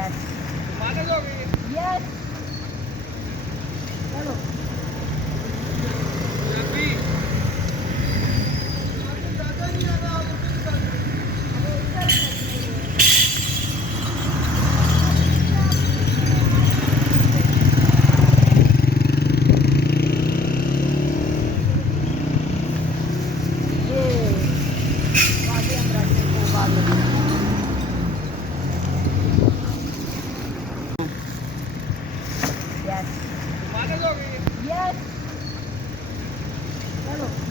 यस माने लोगे यस चलो अभी दादा नहीं आ रहा अब ये बाकी हम रखने को बाद में यस माने लोगे यस चलो